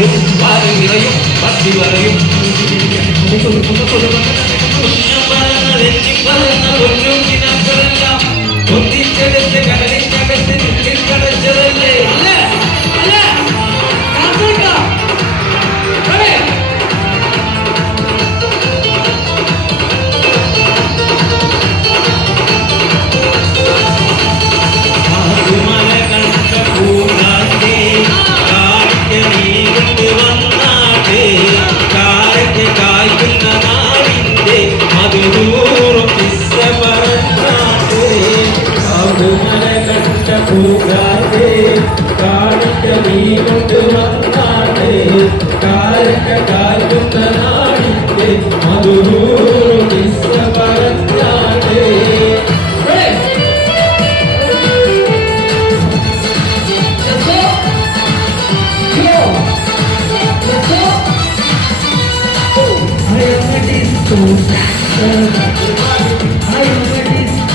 வரையும் வாரி விரையும் பத்தி வரையும் ஒன்றும்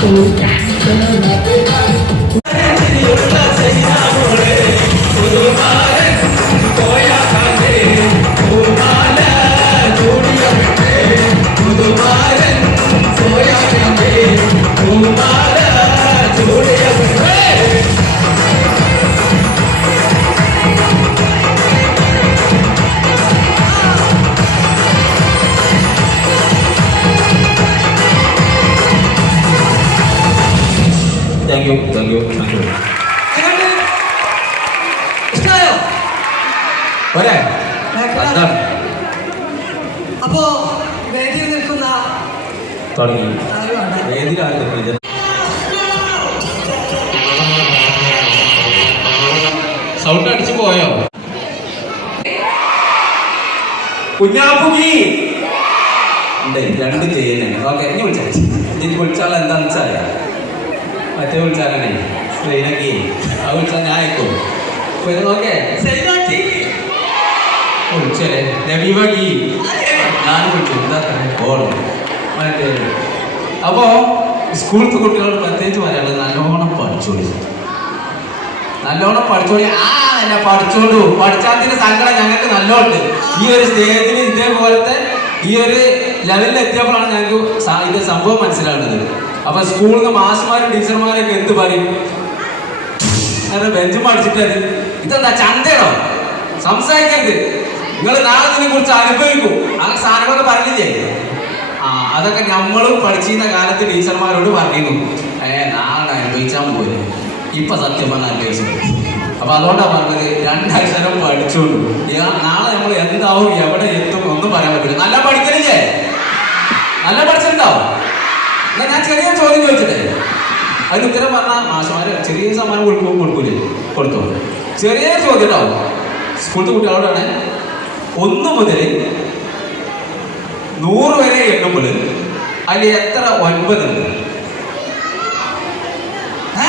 Thank you. പോരെ. അപ്പോ വേദിയിൽ നിൽക്കുന്ന തുടങ്ങി. ആരുമാണ് സൗണ്ട് അടിച്ചു പോയോ? കുഞ്ഞാപ്പുകി. രണ്ടും ചെയ്യുന്നേ. ഓക്കെ ഇനി വിളിച്ചാൽ ഇനി വിളിച്ചാൽ എന്താണെന്ന് വെച്ചാൽ മറ്റേ വിളിച്ചാലേ ശ്രീനക്കി ആ വിളിച്ചാൽ ഞാൻ അയക്കും. ഓക്കെ വിളിച്ചേ നബീബി ഞാൻ വിളിച്ചു എന്താ മറ്റേ. അപ്പോൾ സ്കൂളിലത്തെ കുട്ടികളോട് പ്രത്യേകിച്ച് പറയാനുള്ളത് നല്ലോണം പഠിച്ചോളി. നല്ലോണം പഠിച്ചോളി. ആ എന്നെ പഠിച്ചോളൂ. പഠിച്ചാത്തിന്റെ സങ്കടം ഞങ്ങൾക്ക് നല്ലോണ്ട്. ഈ ഒരു സ്റ്റേജിൽ ഇതേപോലത്തെ ഈ ഒരു ലെവലിൽ എത്തിയപ്പോഴാണ് ഞങ്ങൾക്ക് ഇത് സംഭവം മനസ്സിലാവുന്നത് അപ്പൊ സ്കൂളിൽ നിന്ന് മാസ്റ്റർമാരും ടീച്ചർമാരൊക്കെ എന്ത് പറയും? ബെഞ്ച് പഠിച്ചിട്ട് ഇതെന്താ ചന്തയാണോ? സംസാരിക്കരുത് നിങ്ങൾ നാളെ ഇതിനെ കുറിച്ച് അനുഭവിക്കും. അങ്ങനെ സാധനങ്ങളൊക്കെ പറഞ്ഞില്ലേ? ആ അതൊക്കെ നമ്മളും പഠിച്ചിരുന്ന കാലത്ത് ടീച്ചർമാരോട് പറഞ്ഞിരുന്നു. ഏ നാളെ അനുഭവിച്ചാൽ പോലെ ഇപ്പൊ സത്യം പറഞ്ഞാൽ അനുഭവിച്ചു അപ്പൊ അതുകൊണ്ടാണ് പറഞ്ഞത് രണ്ടക്ഷരം പഠിച്ചോളൂ. നാളെ നമ്മൾ എന്താവും എവിടെ എത്തും ഒന്നും പറയാൻ പറ്റില്ല നല്ല പഠിക്കണില്ലേ നല്ല പഠിച്ചിട്ടുണ്ടാവും. ഞാൻ ചെറിയ ചോദ്യം ചോദിച്ചിട്ടേ. അതിന് ഉത്തരം പറഞ്ഞാൽ മാഷമാര് ചെറിയ സമ്മാനം കൊടുക്കും കൊടുക്കൂലേ? കൊടുത്തോളൂ. ചെറിയ ചോദ്യം ഉണ്ടാവും. സ്കൂളിലെ കുട്ടികളോടാണ് ഒന്ന് മുതൽ നൂറ് വരെ എണ്ണുമ്പോൾ അതിൽ എത്ര ഒൻപതുണ്ട് ഏ?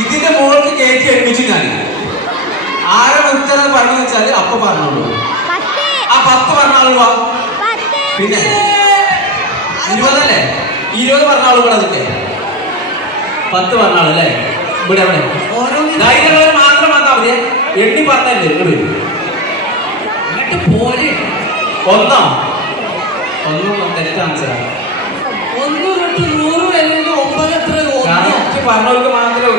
ഇതിന്റെ മോൾക്ക് കയറ്റി എണ്ണിച്ചു ഞാൻ ആരാണ് ഉത്തരം പറഞ്ഞു വെച്ചാൽ അപ്പൊ പറഞ്ഞോളൂ. ആ പത്ത് പറഞ്ഞാളു പിന്നെ ഇരുപതല്ലേ? ഇരുപത് പറഞ്ഞാളൂ കൂടെ അതിന്റെ പത്ത് പറഞ്ഞാളല്ലേ ഇവിടെ അവിടെ എണ്ണി പറഞ്ഞല്ലേ ഇങ്ങോട്ട് വരും. എന്നിട്ട് പോലെ ഒന്നോ ഒന്നും തെറ്റ് ആൻസറാണ് ഒന്ന് തൊട്ട് നൂറ് വരെ ഒമ്പത് എത്ര കാരണം ഒന്ന് എനിക്ക് പറഞ്ഞവർക്ക് മാത്രമേ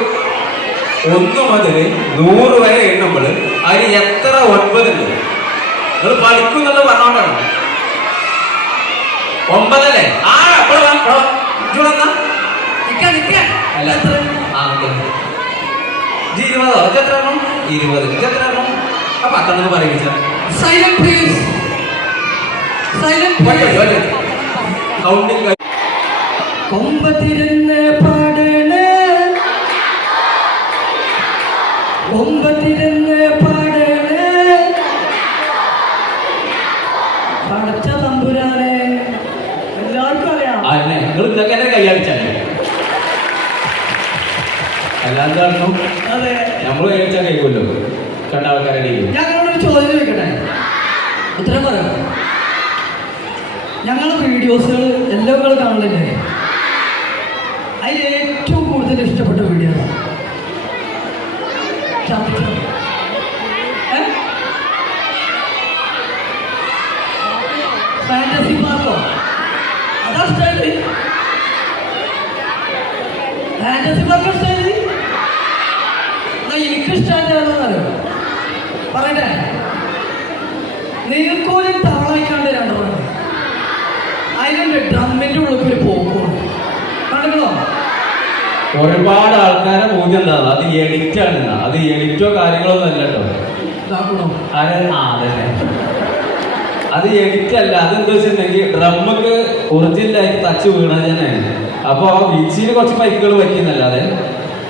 ഒന്ന് മുതൽ നൂറ് വരെ എണ്ണുമ്പോൾ അതിന് എത്ര ഒൻപതുണ്ട് നിങ്ങൾ പഠിക്കുന്നത് പറഞ്ഞോണ്ടാണ്. ഒമ്പതല്ലേ? ആ വാ, നിൽക്കാൻ നിക്കാൻ അല്ല. ആ ഓക്കെ ഇജ്ജ് ഇരുപതോ ഇത് എത്ര എണ്ണം ഇരുപത് ഇത് എത്ര എണ്ണം ആ പത്തെണ്ണം പറയുക സൈലന്റ് പ്ലീസ് സൈലന്റ് കൗണ്ടിങ് കൊമ്പത്തിരുന്ന് പാടണേ. കൊമ്പത്തിരുന്ന് പാടണേ. പടച്ച തമ്പുരാനെ എല്ലാവർക്കും അറിയാം. നിങ്ങൾ ഇതൊക്കെ തന്നെ കൈയടിച്ചല്ലേ അല്ലാതെ നമ്മൾ കൈയടിച്ചാൽ കഴിക്കുമല്ലോ കണ്ട ആൾക്കാരെ ഞാൻ ചോദ്യം ചോദിക്കട്ടെ? ഉത്തരം പറയാം ഞങ്ങളുടെ വീഡിയോസുകൾ എല്ലാവരും നിങ്ങൾ കാണില്ലേ അതിൽ ഏറ്റവും കൂടുതൽ ഇഷ്ടപ്പെട്ട വീഡിയോ ഫാന്റസി പാർക്കോ അതാ സ്റ്റൈൽ ഫാന്റസി പാർക്കോ സ്റ്റൈൽ എന്നാ എനിക്ക് ഇഷ്ടമായിട്ടാണെന്നറിയോ പറയട്ടെ. നീർക്കോലിൽ തവളായിക്കാണ്ട് രണ്ടെണ്ണം. അതിലുണ്ട് ഡ്രമ്മിന്റെ ഉള്ളിൽ ഒരു പോക്കുണ്ട് കണ്ടോ ഒരുപാട് ആൾക്കാരെ മൂല്യം അത് എഡിറ്റ് ആണ്. അത് എഡിറ്റോ കാര്യങ്ങളോ ഒന്നും അല്ല കേട്ടോ. അത് എഡിറ്റല്ല അതന്നെ അത് എഡിറ്റ് അല്ല. അതെന്താ വെച്ചിട്ടുണ്ടെങ്കിൽ ഡ്രമ്മക്ക് ഒറിജിനലായിട്ട് ടച്ച് വീണത് തന്നെയാണ്. അപ്പൊ വീച്ചിന് കുറച്ച് പൈക്കുകൾ പറ്റിയെന്നല്ലാതെ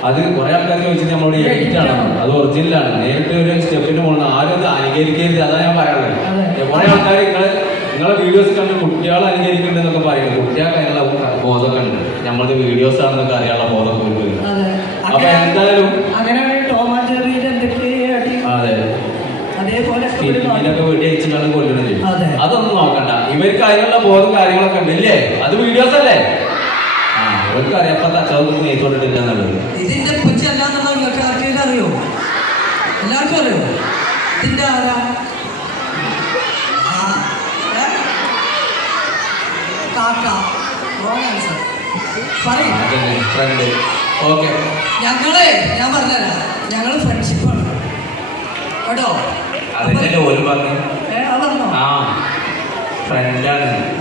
അത് കുറെ ആൾക്കാർ ചോദിച്ചിട്ട് നമ്മളോട് എഡിറ്റ് ആണ്? അത് ഒറിജിനലാണ് നേരിട്ട് ഒരു സ്റ്റെപ്പിന് മുകളിൽ ആരും അനുകരിക്കരുത്. അതാ ഞാൻ പറയാനുള്ളത്. അതെ. കുറെ ആൾക്കാർ നിങ്ങളെ നിങ്ങളെ വീഡിയോസ് കണ്ട് കുട്ടികളെ അനുകരിക്കുന്നുണ്ടെന്നൊക്കെ പറയുന്നത് കുട്ടികൾക്ക് അതിനുള്ള ബോധമൊക്കെ ഉണ്ട് നമ്മളത് വീഡിയോസ് ആണെന്നൊക്കെ അറിയാനുള്ള അതെ. അപ്പൊ എന്തായാലും അതെ. വീട്ടിൽ അയച്ചിട്ടാണ് കൊല്ലുന്നത് അതെ. അതൊന്നും നോക്കണ്ട. ഇവർക്ക് അതിനുള്ള ബോധം കാര്യങ്ങളൊക്കെ ഉണ്ട് ഇല്ലേ? അത് വീഡിയോസ് അല്ലേ? ആ അവർക്ക് അറിയാം അപ്പൊ തച്ചതൊന്നും എന്നുള്ളത്. ഇതിന്റെ അറിയോ? എല്ലാവർക്കും അറിയോ ഇതിന്റെ ആരാ? ആ, ഏ? കാക്ക. റോങ് ആൻസർ പറയും. ഫ്രണ്ട് ഓക്കെ ഞങ്ങളെ ഞാൻ പറഞ്ഞല്ല ഞങ്ങൾ ഫ്രണ്ട്ഷിപ്പാണ് കേട്ടോ?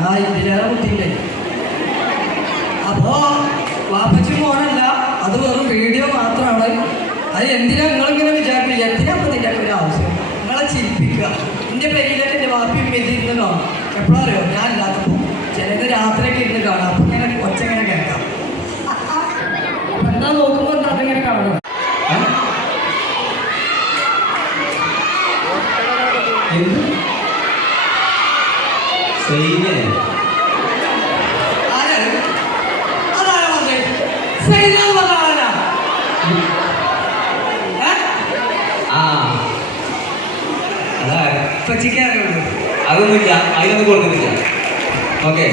ആ ഇതിലേറെ അപ്പോ വാപ്പച്ചി ഫോണല്ല അത് വെറും വീഡിയോ മാത്രമാണ് അത് എന്തിനാ നിങ്ങളിങ്ങനെ വിചാരിക്കില്ല എന്തിനാ ഇപ്പൊ ഇതിന്റെ ഒക്കെ ഒരു ആവശ്യം നിങ്ങളെ ചിരിപ്പിക്കുക എന്റെ പെരിയിലൊക്കെ എന്റെ വാപ്പിയും മെതി ഇരുന്ന് കാണും. എപ്പോഴും അറിയോ? ഞാൻ ഇല്ലാത്തപ്പോ. ചിലത് രാത്രിയൊക്കെ ഇരുന്ന് കാണാം. അപ്പം ഇങ്ങനെ കൊച്ചങ്ങനെ കേൾക്കാം. അപ്പൊ എന്താ നോക്കുമ്പോൾ എന്താ അതിങ്ങനെ കാണണം എന്ത് ആരാണ് അതാരാ പറഞ്ഞേ സൈനാന്ന് പറഞ്ഞ ആളാരാ ഏ ആ അതാ പച്ചിക്കാരുള്ളൂ അതൊന്നുമില്ല. അതിനൊന്നും കൊടുക്കുന്നില്ല. ഓക്കെ.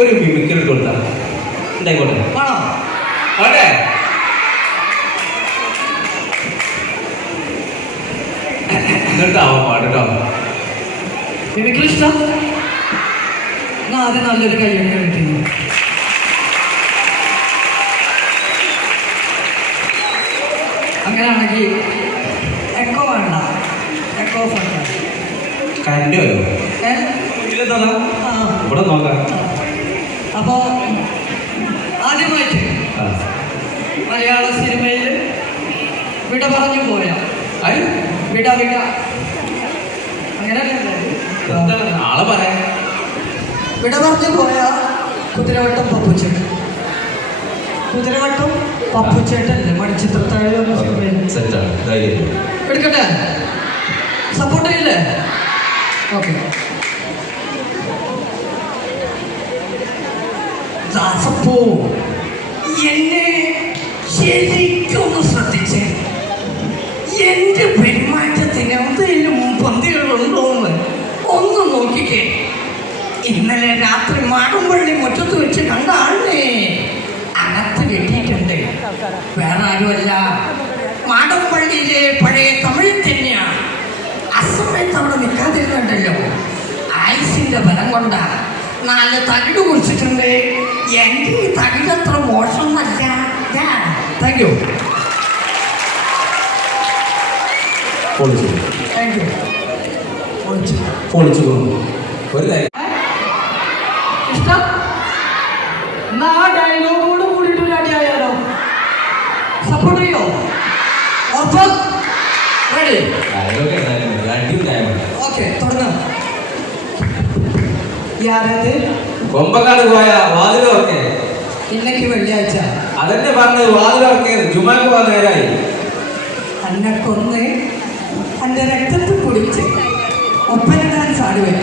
ഒരു മിമിക്രി കൊടുത്താൽ ഉണ്ടായിക്കോട്ടെ ആണോ ഓട്ടെ നല്ലൊരു കല്യാണം കിട്ടുന്നു അങ്ങനെയാണെങ്കിൽ എക്കോ വേണ്ട. എക്കോ വേണ്ട കറണ്ട് വരും ഇല്ലെന്താ ഇവിടെ നോക്കാം. അപ്പോൾ ആദ്യമായിട്ട്. മലയാള സിനിമയിൽ വിട പറഞ്ഞു പോയ വിട വിട. അങ്ങനെ ആളെ പറയാൻ? വിട പറഞ്ഞു പോയ കുതിരവട്ടം പപ്പുച്ചേട്ടൻ. കുതിരവട്ടം പപ്പുച്ചേട്ടല്ലേ മണിച്ചിത്രത്താഴ് എടുക്കട്ടെ? സപ്പോർട്ട് ചെയ്യില്ലേ? ഓക്കെ. ദാസപ്പോ എന്നെ ശരിക്കൊന്ന് ശ്രദ്ധിച്ചേ. എന്റെ പെരുമാറ്റത്തിന് എന്തെങ്കിലും പന്തികളുണ്ടോന്ന് ഒന്ന് നോക്കിക്കേ. ഇന്നലെ രാത്രി മാടമ്പള്ളി മുറ്റത്ത് വെച്ച് കണ്ട ആളിനെ അകത്ത് കെട്ടിയിട്ടുണ്ട്. വേറെ ആരുമല്ല. മാടമ്പള്ളിയിലെ പഴയ തമിഴ് നിൽക്കാതിരുന്നുണ്ടല്ലോ ആയുസിന്റെ ബലം കൊണ്ടാ. നാല് തകിട് കുറിച്ചിട്ടുണ്ട്. എന്റെ ഈ താങ്ക് യു പൊളിച്ചു താങ്ക് യു പൊളിച്ചു ഒരു കാര്യം. ഇഷ്ടം? എന്നാ ആ ഓക്കെ തുടങ്ങാം. യാരത് കൊമ്പക്കാട് പോയ വാതിലൊക്കെ ഇന്നേക്ക് വെള്ളിയാഴ്ച. അതന്നെ പറഞ്ഞത് വാതിലൊക്കെ ജുമാക്ക് പോകാൻ നേരായി. അന്നെ കൊന്ന് അന്റെ രക്തത്തിൽ കുടിച്ച് ഒപ്പനിടാൻ ഡാൻസ് ആടുവേ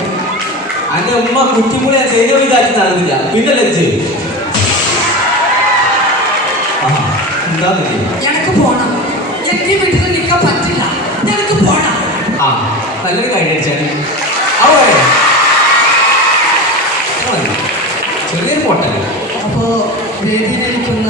അന്റെ ഉമ്മ കുറ്റിപ്പുളി ചെയ്ത വിചാരിച്ച് നടന്നില്ല. പിന്നെ ലജ്ജ്. ഇത്? എനിക്ക് പോണം. എനിക്ക് വീട്ടിൽ നിൽക്കാൻ പറ്റില്ല. എനിക്ക് പോണം. ആ. നല്ലൊരു കൈ അടിച്ചാണ് ചെറിയൊരു പൊട്ടൽ അപ്പോൾ വേദിയിലിരിക്കുന്ന